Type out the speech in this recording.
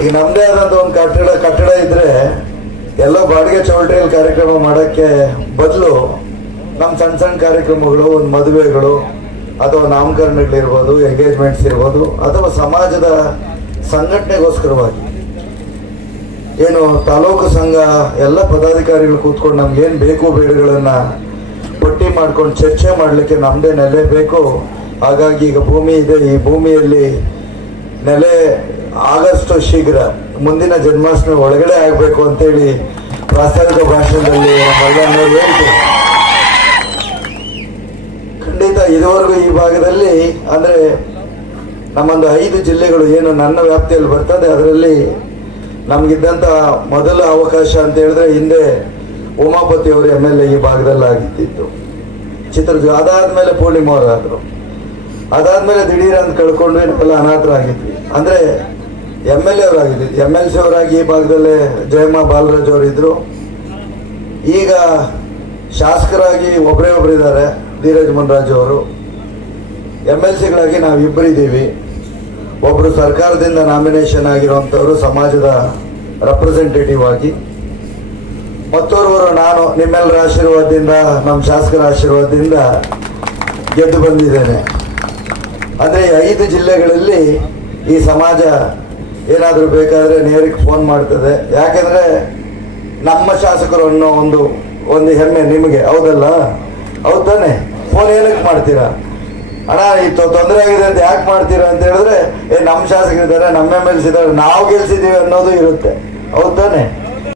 ಈಗ ನಮ್ದೇ ಆದಂತ ಒಂದು ಕಟ್ಟಡ ಇದ್ರೆ ಎಲ್ಲೋ ಬಾಡಿಗೆ ಚೌಲ್ಟ್ರಿಯಲ್ಲಿ ಕಾರ್ಯಕ್ರಮ ಮಾಡಕ್ಕೆ ಬದಲು ನಮ್ಮ ಸಣ್ಣ ಸಣ್ಣ ಕಾರ್ಯಕ್ರಮಗಳು, ಒಂದು ಮದುವೆಗಳು ಅಥವಾ ನಾಮಕರಣಗಳಿರ್ಬೋದು, ಎಂಗೇಜ್ಮೆಂಟ್ಸ್ ಇರ್ಬೋದು, ಅಥವಾ ಸಮಾಜದ ಸಂಘಟನೆಗೋಸ್ಕರವಾಗಿ ಏನು ತಾಲೂಕು ಸಂಘ ಎಲ್ಲ ಪದಾಧಿಕಾರಿಗಳು ಕೂತ್ಕೊಂಡು ನಮ್ಗೇನು ಬೇಕು ಬೇಡಗಳನ್ನ ಪಟ್ಟಿ ಮಾಡ್ಕೊಂಡು ಚರ್ಚೆ ಮಾಡಲಿಕ್ಕೆ ನಮ್ಮದೇ ನೆಲೆ ಬೇಕು. ಹಾಗಾಗಿ ಈಗ ಭೂಮಿ ಇದೆ, ಈ ಭೂಮಿಯಲ್ಲಿ ನೆಲೆ ಆಗಷ್ಟು ಶೀಘ್ರ ಮುಂದಿನ ಜನ್ಮಾಷ್ಟಮಿ ಒಳಗಡೆ ಆಗಬೇಕು ಅಂತೇಳಿ ಪ್ರಾಸ್ತಾವಿಕ ಭಾಷಣದಲ್ಲಿ ಮಲ್ಲಣ್ಣವರು ಹೇಳ್ತಾರೆ. ಖಂಡಿತ ಇದುವರೆಗೂ ಈ ಭಾಗದಲ್ಲಿ ಅಂದ್ರೆ ನಮ್ಮೊಂದು 5 ಜಿಲ್ಲೆಗಳು ಏನು ನನ್ನ ವ್ಯಾಪ್ತಿಯಲ್ಲಿ ಬರ್ತದೆ, ಅದರಲ್ಲಿ ನಮಗಿದ್ದಂಥ ಮೊದಲ ಅವಕಾಶ ಅಂತ ಹೇಳಿದ್ರೆ ಹಿಂದೆ ಉಮಾಪತಿ ಅವರು MLA ಈ ಭಾಗದಲ್ಲಿ ಆಗಿದ್ದಿತ್ತು, ಚಿತ್ರದುರ್ಗ. ಅದಾದ್ಮೇಲೆ ಪೂರ್ಣಿಮವರಾದ್ರು, ಅದಾದ್ಮೇಲೆ ದಿಢೀರ್ ಅಂತ ಕಳ್ಕೊಂಡ್ವಿ, ನಾವೆಲ್ಲ ಅನಾಥರಾಗಿದ್ವಿ. ಅಂದ್ರೆ MLA ಅವರಾಗಿದ್ವಿ. MLC ಅವರಾಗಿ ಈ ಭಾಗದಲ್ಲೇ ಜಯಮ್ಮ ಬಾಲರಾಜ್ ಅವರಿದ್ರು. ಈಗ ಶಾಸಕರಾಗಿ ಒಬ್ಬರೇ ಇದ್ದಾರೆ, ಧೀರಜ್ ಮುನ್ರಾಜ್ ಅವರು. MLCಗಳಾಗಿ ನಾವಿಬ್ಬರಿದ್ದೀವಿ. ಒಬ್ರು ಸರ್ಕಾರದಿಂದ ನಾಮಿನೇಷನ್ ಆಗಿರುವಂತವರು ಸಮಾಜದ ರೆಪ್ರೆಸೆಂಟೇಟಿವ್ ಆಗಿ, ಮತ್ತೋರ್ವರು ನಾನು ನಿಮ್ಮೆಲ್ಲರ ಆಶೀರ್ವಾದದಿಂದ, ನಮ್ಮ ಶಾಸಕರ ಆಶೀರ್ವಾದದಿಂದ ಗೆದ್ದು ಬಂದಿದ್ದೇನೆ. ಅಂದ್ರೆ ಈ 5 ಜಿಲ್ಲೆಗಳಲ್ಲಿ ಈ ಸಮಾಜ ಏನಾದರೂ ಬೇಕಾದ್ರೆ ನೇರಕ್ಕೆ ಫೋನ್ ಮಾಡ್ತದೆ. ಯಾಕೆಂದ್ರೆ ನಮ್ಮ ಶಾಸಕರು ಅನ್ನೋ ಒಂದು ಹೆಮ್ಮೆ ನಿಮಗೆ, ಹೌದಲ್ಲ? ಹೌದು ತಾನೆ? ಫೋನ್ ಏನಕ್ಕೆ ಮಾಡ್ತೀರಾ? ಅಣ್ಣ ಈ ತೊಂದರೆ ಆಗಿದೆ ಅಂತ ಯಾಕೆ ಮಾಡ್ತೀರಾ ಅಂತ ಹೇಳಿದ್ರೆ, ನಮ್ಮ ಶಾಸಕರಿದ್ದಾರೆ, ನಮ್ಮ MLC ಇದ್ದಾರೆ, ನಾವು ಗೆಲ್ಸಿದೀವಿ ಅನ್ನೋದು ಇರುತ್ತೆ, ಹೌದು ತಾನೆ?